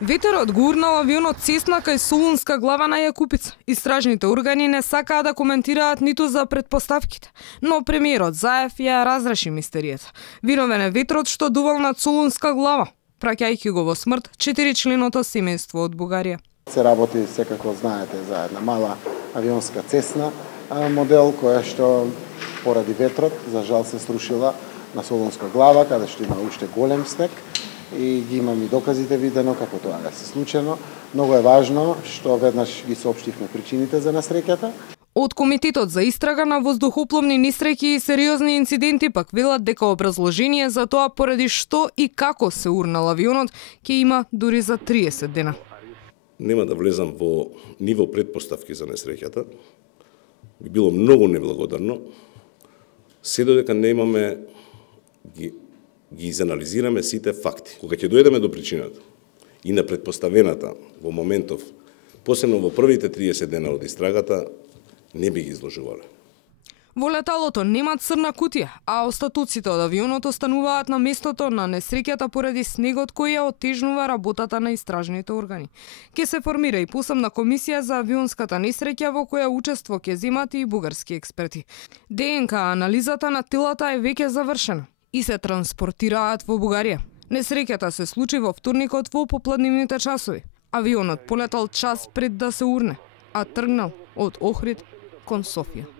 Ветерот го урнал авионот Цесна кај Солунска глава на Јакупица. Истражните органи не сакаат да коментираат ниту за предпоставките, но премиерот Заев ја разреши мистеријата. Виновен е ветрот што дувал над Солунска глава, праќајќи го во смрт 4-членото семејство од Бугарија. Се работи, секако знаете, за една мала авионска Цесна модел која што поради ветрот за жал се срушила на Солунска глава, каде што има уште голем снег. И ги имам и доказите видено како тоа да се случено. Многу е важно што веднаш ги соопштивме причините за несреќата. Од Комитетот за истрага на воздухопловни несреќи и сериозни инциденти пак велат дека образложение за тоа поради што и како се урнал авионот ќе има дури за 30 дена. Нема да влезам во ниво предпоставки за несреќата. Би било многу неблагодарно се додека не имаме ги изанализираме сите факти. Кога ќе дојдеме до причината и на предпоставената во моментов, посебно во првите 30 дена од истрагата, не би ги изложувале. Во леталото нема црна кутија, а остатоците од авионот остануваат на местото на несреќата поради снегот кој ја оттежнува работата на истражните органи. Ке се формира и посебна комисија за авионската несреќа во која учество ќе земат и бугарски експерти. ДНК анализата на телата е веќе завршена и се транспортираат во Бугарија. Несреќата се случи во вторникот во попладневните часови. Авионот полетал час пред да се урне, а тргнал од Охрид кон Софија.